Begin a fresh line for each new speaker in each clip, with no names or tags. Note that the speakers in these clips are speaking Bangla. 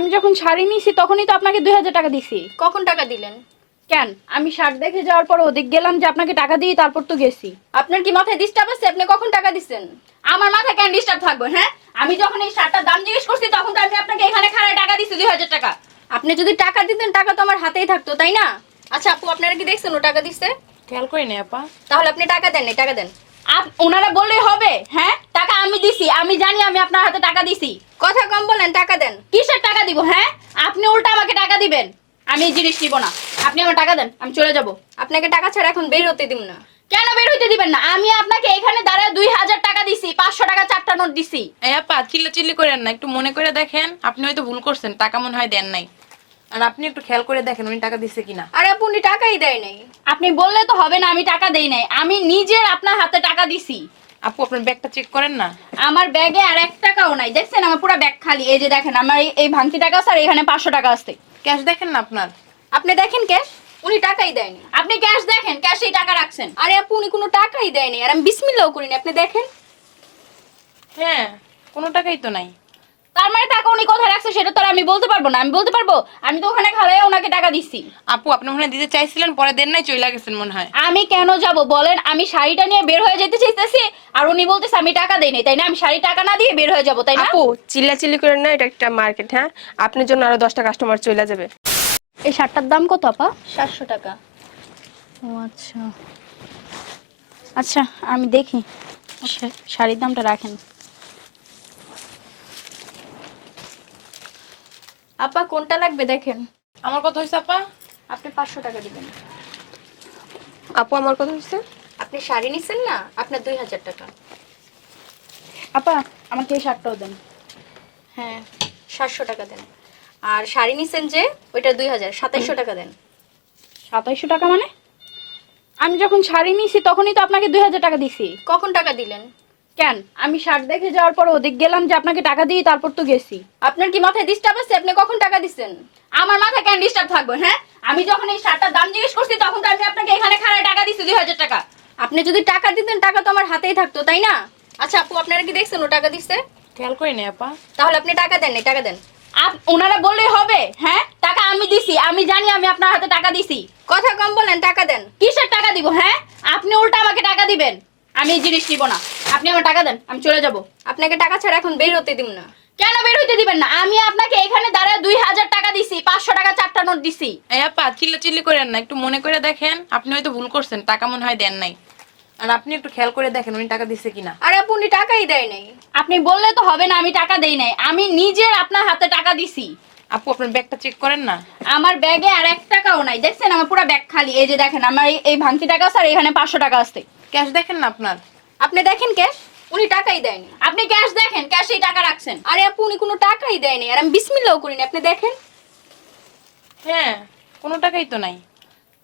আমি যখন শাড়ি নিয়েছি তখনই তো আপনাকে দুই হাজার টাকা দিছি।
কখন টাকা দিলেন?
কেন? আমি শার্ট দেখে যাওয়ার পর ওদিক গেলাম যে আপনাকে টাকা দিয়ে তারপর তো গেছি।
আপনার কি মাথায় ডিস্টার্ব আছে? আপনি কখন টাকা দিছেন?
আমার মাথায় কেন ডিস্টার্ব থাকবে হ্যাঁ? আমি যখন এই শার্টটার দাম জিজ্ঞেস করছি তখন তো আমি আপনাকে এখানে খাড়ায় টাকা দিছি দুই হাজার টাকা।
আপনি যদি টাকা দিতেন টাকা তো আমার হাতেই থাকতো তাই না? আচ্ছা আপু আপনারা কি দেখছেন ও টাকা দিচ্ছে
খেয়াল করি না আপা।
তাহলে আপনি টাকা দেন নাই টাকা দেন।
আপ- ওনারা বললেই হবে হ্যাঁ? টাকা আমি দিছি আমি জানি আমি আপনার হাতে টাকা দিছি।
কথা কম বলেন টাকা দেন।
কিসের টাকা দিব হ্যাঁ? আপনি উল্টা আমাকে টাকা দিবেন। আমি এই জিনিস নিব না। আপনি আমার টাকা দেন আমি চলে যাব।
আপনাকে টাকা ছাড়া এখন বের হতে দিব না।
কেন বের হইতে দিবেন না? আমি আপনাকে এখানে দাঁড়ায় দুই হাজার টাকা দিছি পাঁচশো টাকা চারটা নোট দিছি।
এই আপা চিল্লা চিল্লি করেন না একটু মনে করে দেখেন। আপনি হয়তো ভুল করছেন টাকা মনে হয় দেন নাই। আর আপনি একটু খেয়াল করে দেখেন উনি টাকা দিচ্ছে কিনা।
আরে আপু উনি টাকাই দেয় নাই।
আপনি বললে তো হবে না আমি টাকা দেই নাই। আমি নিজের আপনার হাতে টাকা দিছি।
আপু আপনার ব্যাগটা চেক করেন না?
আমার ব্যাগে আর এক টাকাও নাই। দেখছেন আমার পুরো ব্যাগ খালি। এই যে দেখেন আমার এই- ভাঙতি টাকা আছে আর এখানে পাঁচশো টাকা আছে।
ক্যাশ দেখেন না আপনার?
আপনি দেখেন ক্যাশ উনি টাকাই দেয়নি।
আপনি ক্যাশ দেখেন ক্যাশেই টাকা রাখছেন।
আরে আপু উনি কোনো টাকাই দেয়নি। আর আমি বিসমিল্লাও করিনি আপনি দেখেন।
হ্যাঁ কোনো টাকাই তো নাই।
তার মানে টাকা উনি কোথায় রাখছে সেটা তো আর আমি বলতে পারব না। আমি বলতে পারব আমি তো ওখানে খাড়ায় ওনাকে টাকা দিছি।
আপু আপনি মনে হয় দিতে চাইছিলেন পরে দেন নাই চলে গেছেন মনে হয়।
আমি কেন যাব বলেন? আমি শাড়িটা নিয়ে বের হয়ে যেতে চাইতেছি আর উনি বলতেছে আমি টাকা দেই নাই তাই না? আমি শাড়ি টাকা না দিয়ে বের হয়ে যাব তাই না?
আপু চিল্লা চিল্লি করেন না এটা একটা মার্কেট হ্যাঁ? আপনার জন্য আরও দশটা কাস্টমার চলে যাবে।
এই শার্টটার দাম কত আপা?
সাতশো টাকা।
ও আচ্ছা। আচ্ছা আমি দেখি। আচ্ছা শাড়ির দামটা রাখেন।
আপা কোনটা লাগবে দেখেন।
আমার কথা হয়েছে আপা?
আপনি পাঁচশো টাকা দিবেন।
আপু আমার কথা হচ্ছে
আপনি শাড়ি নিছেন না? আপনার দুই হাজার টাকা।
আপা আমাকে এই শার্টটাও দেন।
হ্যাঁ সাতশো টাকা দেন। আর শাড়ি নিছেন যে ওইটা দুই হাজার সাতাইশশো টাকা দেন।
সাতাইশশো টাকা মানে? আমি যখন শাড়ি নিয়েছি তখনই তো আপনাকে দুই হাজার টাকা দিছি।
কখন টাকা দিলেন?
কেন? আমি শার্ট দেখে যাওয়ার পর ওদিক গেলাম যে আপনাকে টাকা দিয়ে তারপর তো গেছি।
আপনার কি মাথায় ডিস্টার্ব আছে? আপনি কখন টাকা দিছেন?
আমার মাথায় কেন ডিস্টার্ব থাকবে হ্যাঁ? আমি যখন এই শার্টটার দাম জিজ্ঞেস করছি তখন তো আমি আপনাকে এখানে খাড়ায় টাকা দিছি দুই হাজার টাকা।
আপনি যদি টাকা দিতেন টাকা তো আমার হাতেই থাকতো তাই না? আচ্ছা আপু আপনারা কি দেখছেন ও টাকা দিচ্ছে
খেয়াল করি না আপা।
তাহলে আপনি টাকা দেন টাকা দেন।
আপ- ওনারা বললেই হবে হ্যাঁ? টাকা আমি দিছি আমি জানি আমি আপনার হাতে টাকা দিছি।
কথা কম বলেন টাকা দেন।
কিসের টাকা দিব হ্যাঁ? আপনি উল্টা আমাকে টাকা দিবেন। আমি এই জিনিস নিব না। আপনি আমার টাকা দেন আমি চলে যাব।
আপনাকে টাকা ছাড়া এখন বের হতে দিব না।
কেন বের হইতে দিবেন না? আমি আপনাকে এখানে দাঁড়ায় দুই হাজার টাকা দিছি পাঁচশো টাকা চারটা নোট দিছি।
এই আপা চিল্লা চিল্লি করেন না একটু মনে করে দেখেন। আপনি হয়তো ভুল করছেন টাকা মনে হয় দেন নাই। আর আপনি একটু খেয়াল করে দেখেন উনি টাকা দিচ্ছে কিনা।
আরে আপু উনি টাকাই দেয় নাই।
আপনি বললে তো হবে না আমি টাকা দেই নাই। আমি নিজের আপনার হাতে টাকা দিছি।
আপু আপনার ব্যাগটা চেক করেন না?
আমার ব্যাগে আর এক টাকাও নাই। দেখছেন আমার পুরো ব্যাগ খালি। এই যে দেখেন আমার এই- ভাঙতি টাকা আছে আর এখানে পাঁচশো টাকা আছে।
ক্যাশ দেখেন না আপনার?
আপনি দেখেন ক্যাশ? উনি টাকাই দেয়নি।
আপনি ক্যাশ দেখেন? ক্যাশেই টাকা রাখছেন।
আরে আপু উনি কোনো টাকাই দেয়নি। আর আমি বিসমিল্লাও করিনি আপনি দেখেন।
হ্যাঁ কোনো টাকাই তো নাই।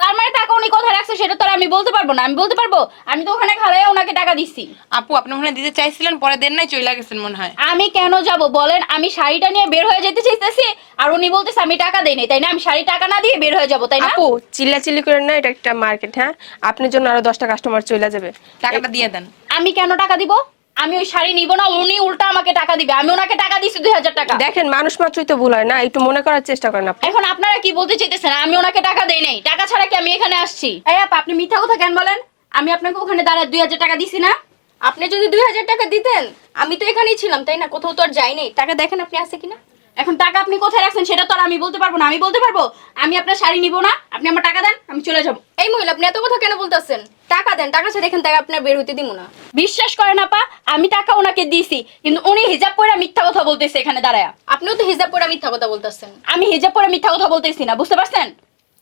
তার মানে টাকা উনি কোথায় সেটা তো আর আমি বলতে পারব না। আমি বলতে পারব আমি তো ওখানে খাড়ায় ওনাকে টাকা দিছি।
আপু আপনি ওখানে দিতে চাইছিলেন পরে দেন নাই চইলা গেছেন মনে হয়।
আমি কেন যাব বলেন? আমি শাড়িটা নিয়ে বের হয়ে যেতে চাইতেছি আর উনি বলতেছে আমি টাকা দেই নাই তাই না? আমি শাড়ি টাকা না দিয়ে বের হয়ে যাব তাই না?
আপু চিল্লা চিল্লি করেন না এটা একটা মার্কেট হ্যাঁ? আপনার জন্য আরও দশটা কাস্টমার চইলা যাবে।
টাকাটা দিয়ে দেন।
আমি কেন টাকা দিব? আমি ওই শাড়ি নিব না উনি উল্টা আমাকে টাকা দিবে। আমি ওনাকে টাকা দিছি দুই হাজার টাকা।
দেখেন মানুষ মাত্রই তো ভুল হয়। না একটু মনে করার চেষ্টা করেন আপনি।
এখন আপনারা কি বলতে চাইতেছেন? আমি ওনাকে টাকা দেই নাই। টাকা ছাড়া কি আমি এখানে আসছি? এই আপা আপনি মিথ্যা কথা কেন বলেন? আমি আপনাকে ওখানে দাঁড়ায় দুই হাজার টাকা দিছি না।
আপনি যদি দুই হাজার টাকা দিতেন আমি তো এখানেই ছিলাম তাই না? কোথাও তো আর যাই নাই। টাকা দেখেন আপনি আছে কিনা?
এখন টাকা আপনি কোথায় রাখছেন সেটা তো আর আমি বলতে পারব না। আমি বলতে পারব আমি আপনার শাড়ি নিব না আপনি আমার টাকা দেন আমি চলে যাব।
এই মহিলা আপনি এত কথা কেন বলতেছেন? টাকা দেন টাকা ছাড়া এখান থেকে আপনার বের হইতে দিব না।
বিশ্বাস করেন আপা আমি টাকা ওনাকে দিছি কিন্তু উনি হিজাব পরে মিথ্যা কথা বলতেছে এখানে দাঁড়ায়।
আপনিও তো হিসাব করে মিথ্যা কথা বলতেছেন।
আমি হিজাব পরে মিথ্যা কথা বলতেছি না বুঝতে পারছেন?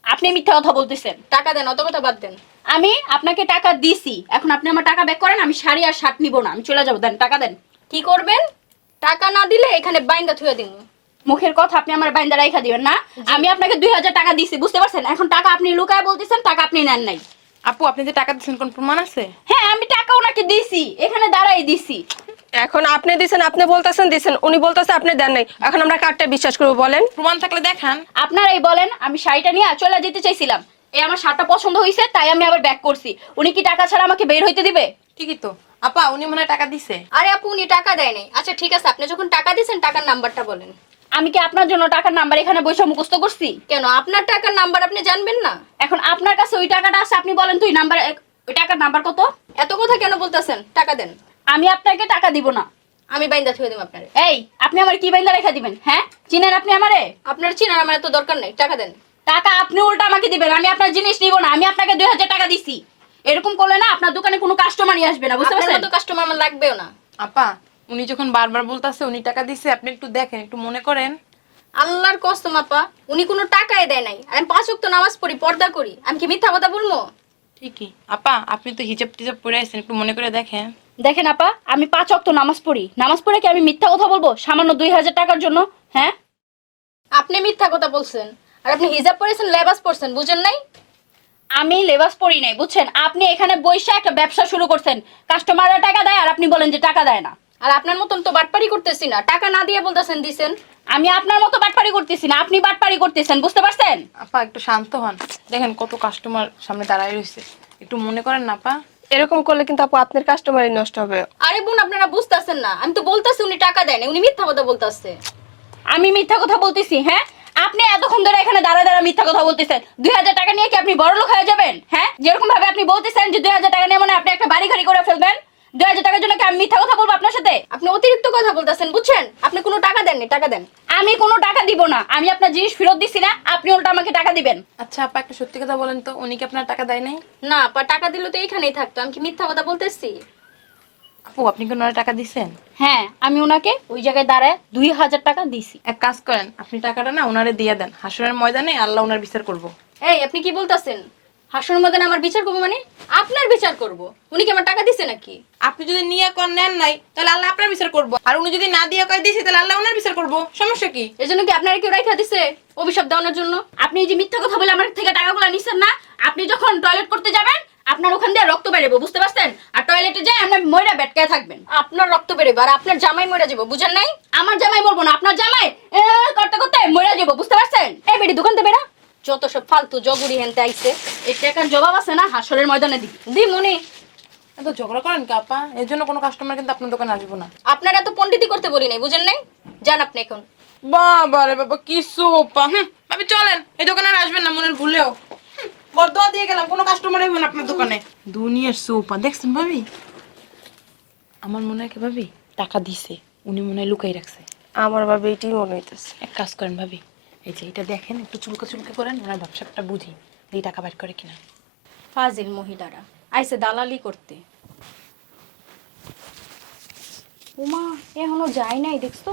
আপনি মিথ্যা কথা বলতেছেন।
টাকা দেন অত কথা বাদ দেন।
আমি আপনাকে টাকা দিছি এখন আপনি আমার টাকা ব্যাক করেন আমি শাড়ি আর শার্ট নিব না আমি চলে যাব দেন টাকা দেন।
কি করবেন? টাকা না দিলে এখানে বাইন্দা থুয়ে দিব
মুখের কথা আপনি আমার বাইন্দা রাইখা দিবেন না। আমি আপনাকে দুই হাজার টাকা দিছি বুঝতে পারছেন? এখন টাকা আপনি লুকায় বলতেছেন টাকা আপনি নেন নাই।
আপু আপনি যে টাকা দিচ্ছেন কোন প্রমাণ আছে?
হ্যাঁ আমি টাকা ওনাকে দিছি এখানে দাঁড়াই দিছি।
এখন আপনি দিছেন আপনি বলতেছেন দিছেন উনি বলতেছে আপনি দেন নাই। এখন আমরা কারটা বিশ্বাস করব বলেন।
প্রমাণ থাকলে দেখান।
আপনারাই বলেন আমি শাড়িটা নিয়ে চলে যেতে চাইছিলাম। এই আমার শার্টটা পছন্দ হয়েছে তাই আমি আবার ব্যাক করছি। উনি কি টাকা ছাড়া আমাকে বের হইতে দিবে?
ঠিকই তো। আপা উনি মনে হয় টাকা দিছে।
আরে আপু উনি টাকা দেয় নাই। আচ্ছা ঠিক আছে আপনি যখন টাকা দিয়েছেন টাকার নাম্বারটা বলেন।
আমি কি আপনার জন্য টাকার নাম্বার এখানে বসে মুখস্থ করছি?
কেন? আপনার টাকার নাম্বার আপনি জানবেন না।
এখন আপনার কাছে ওই টাকাটা আছে আপনি বলেন তুই নাম্বার ওই টাকার নাম্বার কত?
এত কথা কেন বলতেছেন? টাকা দেন।
আমি আপনাকে টাকা দিব না।
আমি বাইন্দা থুয়ে দেব আপনারে।
এই আপনি আমার কি বাইন্দা রেখা দিবেন হ্যাঁ? চিনেন আপনি আমারে?
আপনার চিনার আমার এত দরকার নেই টাকা দেন।
টাকা আপনি উল্টা আমাকে দিবেন আমি আপনার জিনিস নিব না আমি আপনাকে দুই হাজার টাকা দিছি। এরকম করলে না আপনার দোকানে কোনো কাস্টমারই আসবে না বুঝতে
আপনার
পারছেন?
মতো কাস্টমার আমার লাগবেও না।
আপা উনি যখন বারবার বলতাছে উনি টাকা দিছে আপনি একটু দেখেন একটু মনে করেন।
আল্লাহর কসম আপা উনি কোনো টাকাই দেয় নাই। আমি পাঁচ ওয়াক্ত নামাজ পড়ি পর্দা করি। আমি কি মিথ্যা কথা বলব?
ঠিকই। আপা আপনি তো হিজাব টিজাব পরে আছেন একটু মনে করে দেখেন।
দেখেন আপা আমি পাঁচ অক্ত নামাজ পড়ি। নামাজ পড়ে কি আমি মিথ্যা কথা বলব? সামান্য দুই হাজার টাকার জন্য হ্যাঁ?
আপনি মিথ্যা কথা বলছেন। আর আপনি হিজাব পরেছেন লেবাস পরছেন বুঝেন নাই?
আমি লেবাস পড়ি নাই বুঝছেন? আপনি এখানে বৈশা একটা ব্যবসা শুরু করছেন। কাস্টমাররা টাকা দেয় আর আপনি বলেন যে টাকা দেয় না।
আর আপনার মতন তো বাটপারি করতেছি না। টাকা না দিয়ে বলতেছেন দিছেন।
আমি আপনার মতো বাটপারি করতেছি না আপনি বাটপারি করতেছেন বুঝতে পারছেন?
আপা একটু শান্ত হন। দেখেন কত কাস্টমার সামনে দাঁড়ায় রয়েছে। একটু মনে করেন না আপা।
এরকম করলে কিন্তু আপু আপনার কাস্টমারই নষ্ট হবে।
আরে বোন আপনারা বুঝতেছেন না। আমি তো বলতেছি উনি টাকা দেন। উনি মিথ্যা কথা বলতেছে।
আমি মিথ্যা কথা বলতেছি হ্যাঁ? আপনি এতক্ষণ ধরে এখানে দাঁড়া দাঁড়া মিথ্যা কথা বলতেছেন। দুই হাজার টাকা নিয়ে কি আপনি বড় লোক হয়ে যাবেন হ্যাঁ? যেরকম ভাবে আপনি বলতেছেন যে দুই হাজার টাকা নিয়ে মানে আপনি একটা বাড়ি গাড়ি করে ফেলবেন দুই হাজার টাকার জন্য কি আমি মিথ্যা কথা বলব?
আপনি অতিরিক্ত কথা বলতেছেন বুঝছেন? আপনি কোনো টাকা দেননি টাকা দেন।
আমি কোনো টাকা দিব না। আমি আপনার জিনিস ফেরত দিছি না আপনি উল্টা আমাকে টাকা দিবেন।
আচ্ছা আপা একটা সত্যি কথা বলেন তো উনি কি আপনার টাকা দেয় নাই?
না আপা টাকা দিলে তো এইখানেই থাকতো। আমি কি মিথ্যা কথা বলতেছি?
আপু আপনি কি ওনারা টাকা দিছেন?
হ্যাঁ আমি ওনাকে ওই জায়গায় দাঁড়ায় দুই হাজার টাকা দিছি।
এক কাজ করেন আপনি টাকাটা না ওনারে দিয়ে দেন। হাসনের ময়দানে আল্লাহ ওনার বিচার করব।
এই আপনি কি বলতেছেন? হাসনের মধ্যে আমার বিচার করব মানে? আপনার বিচার করব। উনি কি আমার টাকা দিছে নাকি?
আপনি যদি নিয়ে কর নেন নাই তাহলে আল্লাহ আপনার বিচার করব। আর উনি যদি না দিয়ে কয় দিয়েছে তাহলে আল্লাহ ওনার বিচার করব। সমস্যা কি?
এজন্য কি আপনারা কেউ রাইখা দিছে অভিশাপ দেওয়ানোর জন্য?
আপনি এই যে মিথ্যা কথা বলে আমার থেকে টাকাগুলো নিছেন না আপনি যখন টয়লেট করতে যাবেন আপনার ওখান দিয়ে রক্ত বেরোবো বুঝতে পারছেন? আর টয়লেটে যাই আপনার ময়রা বেটকায় থাকবেন।
আপনার রক্ত বেরোবে আর আপনার জামাই ময়রা যাব বুঝেন নাই?
আমার জামাই বলব না আপনার জামাই এ, করতে করতে মরে যাব বুঝতে পারছেন এই বেটি দোকান থেকে বেরা
যত সব ফালতু জগুরি হেনতে আইছে
এই টাকার জবাব আছে না? হাসরের ময়দানে দিবি
দি মনে।
এত ঝগড়া করেন কি আপা? এর জন্য কোনো কাস্টমার কিন্তু আপনার দোকানে আসব না।
আপনার এত পণ্ডিতি করতে বলি নাই বুঝেন নাই? যান আপনি এখন।
বাবা রে বাবা কি সোপা হুম ভাবি চলেন এই দোকানে আর আসবেন না মনের ভুলেও। বদয়া দিয়ে গেলাম কোনো কাস্টমার হইব না আপনার দোকানে। দুনিয়ার সোপা দেখছেন ভাবি? আমার মনে হয় কি ভাবি? টাকা দিছে উনি মনে হয় লুকাই রাখছে।
আমার ভাবি এটাই মনে হইতেছে।
এক কাজ করেন ভাবি এই যে এটা দেখেন একটু চুলকা চুলকা করেন ওনার ব্যবসাটা বুঝি এই টাকা বাইর করে কিনা।
ফাজিল মহিলারা আইসে দালালি করতে। উমা এখনও যায় নাই দেখছ?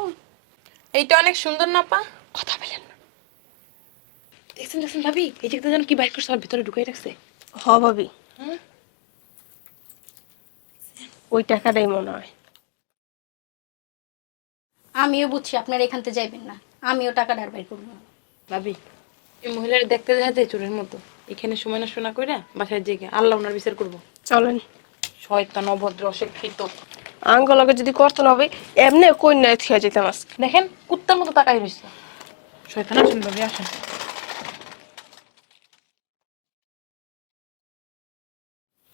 এইটা অনেক সুন্দর না পা কথা বলেন না। দেখছেন দেখছেন ভাবি? এই যে যেন কি বাইর করছে ওর ভিতরে ঢুকাই রাখছে?
হ ভাবি।
হুম?
ওই টাকাটাই মনে হয়।
আমিও বুঝছি আপনারা এখান থেকে যাইবেন না। আমিও টাকা ডার বাই করব। না।
ভাবি এই মহিলার দেখতে দেখা যায় চোরের মতো। এখানে সময় নষ্ট না করে বাসায় জেগে আল্লাহ ওনার বিচার করব।
চলেন।
শয়তান অভদ্র অশিক্ষিত।
আঙ্গলকে যদি করতে না হবে এমনি কই নাই থিয়া যেতাম আজকে।
দেখেন কুত্তার মতো তাকাই রয়েছে শয়তান আসেন ভাবি আসেন।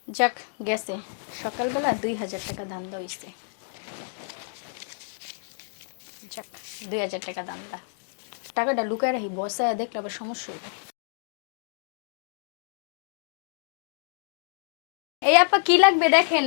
যাক গেছে। সকালবেলা দুই হাজার টাকা দাম হইছে। যাক দুই হাজার টাকা দামটা টাকাটা লুকায় রাখি বসায় দেখলে আবার সমস্যা হবে এই আপা, কি লাগবে দেখেন?